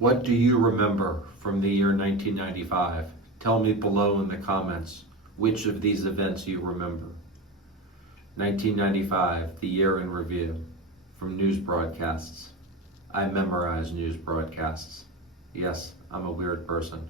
What do you remember from the year 1995? Tell me below in the comments which of these events you remember. 1995, the year in review, from news broadcasts. I memorize news broadcasts. Yes, I'm a weird person.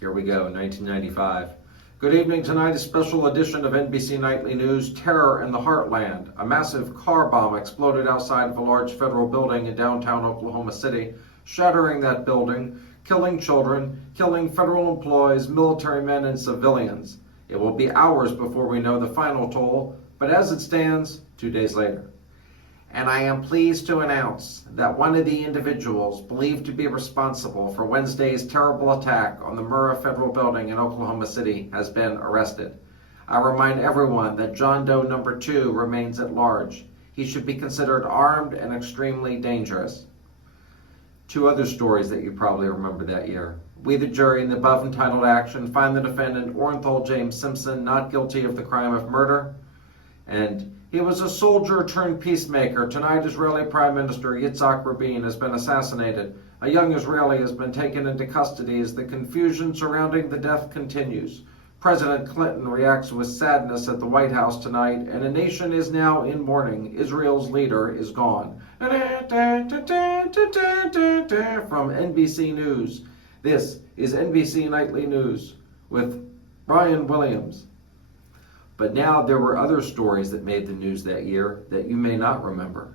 Here we go, 1995. Good evening. Tonight, a special edition of NBC Nightly News, Terror in the Heartland. A massive car bomb exploded outside of a large federal building in downtown Oklahoma City, shattering that building, killing children, killing federal employees, military men, and civilians. It will be hours before we know the final toll, but as it stands, 2 days later. And I am pleased to announce that one of the individuals believed to be responsible for Wednesday's terrible attack on the Murrah Federal Building in Oklahoma City has been arrested. I remind everyone that John Doe number 2 remains at large. He should be considered armed and extremely dangerous. Two other stories that you probably remember that year. We, the jury, in the above entitled action, find the defendant, Orenthal James Simpson, not guilty of the crime of murder. And he was a soldier turned peacemaker. Tonight, Israeli Prime Minister Yitzhak Rabin has been assassinated. A young Israeli has been taken into custody as the confusion surrounding the death continues. President Clinton reacts with sadness at the White House tonight, and a nation is now in mourning. Israel's leader is gone. From NBC News, this is NBC Nightly News with Brian Williams. But now there were other stories that made the news that year that you may not remember.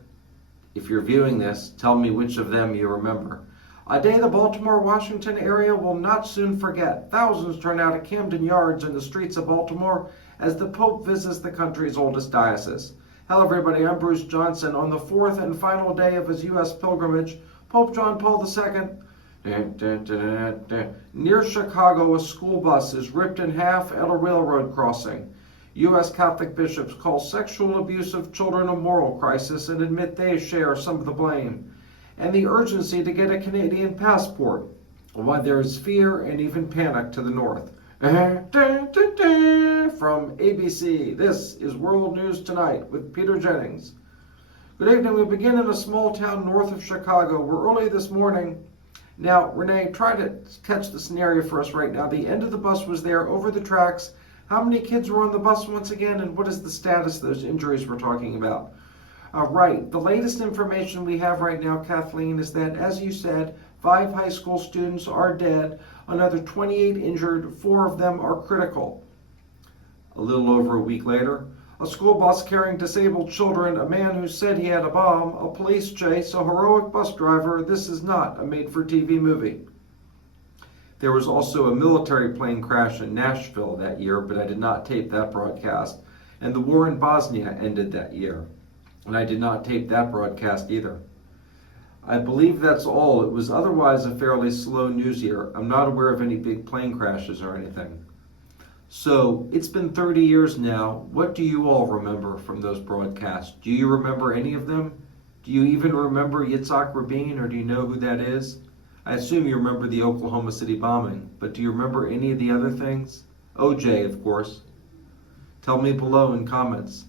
If you're viewing this, tell me which of them you remember. A day the Baltimore-Washington area will not soon forget. Thousands turn out at Camden Yards in the streets of Baltimore as the Pope visits the country's oldest diocese. Hello everybody, I'm Bruce Johnson. On the fourth and final day of his U.S. pilgrimage, Pope John Paul II, near Chicago, a school bus is ripped in half at a railroad crossing. U.S. Catholic bishops call sexual abuse of children a moral crisis and admit they share some of the blame. And the urgency to get a Canadian passport, why there is fear and even panic to the north. From ABC, this is World News Tonight with Peter Jennings. Good evening. We begin in a small town north of Chicago where early this morning, now Renee, try to catch the scenario for us right now. The end of the bus was there over the tracks. How many kids were on the bus once again, and what is the status of those injuries we're talking about? Right, the latest information we have right now, Kathleen, is that, as you said, 5 high school students are dead, another 28 injured, 4 of them are critical. A little over a week later, a school bus carrying disabled children, a man who said he had a bomb, a police chase, a heroic bus driver. This is not a made-for-TV movie. There was also a military plane crash in Nashville that year, but I did not tape that broadcast. And the war in Bosnia ended that year, and I did not tape that broadcast either. I believe that's all. It was otherwise a fairly slow news year. I'm not aware of any big plane crashes or anything. So it's been 30 years now. What do you all remember from those broadcasts? Do you remember any of them? Do you even remember Yitzhak Rabin, or do you know who that is? I assume you remember the Oklahoma City bombing, but do you remember any of the other things? OJ, of course. Tell me below in comments.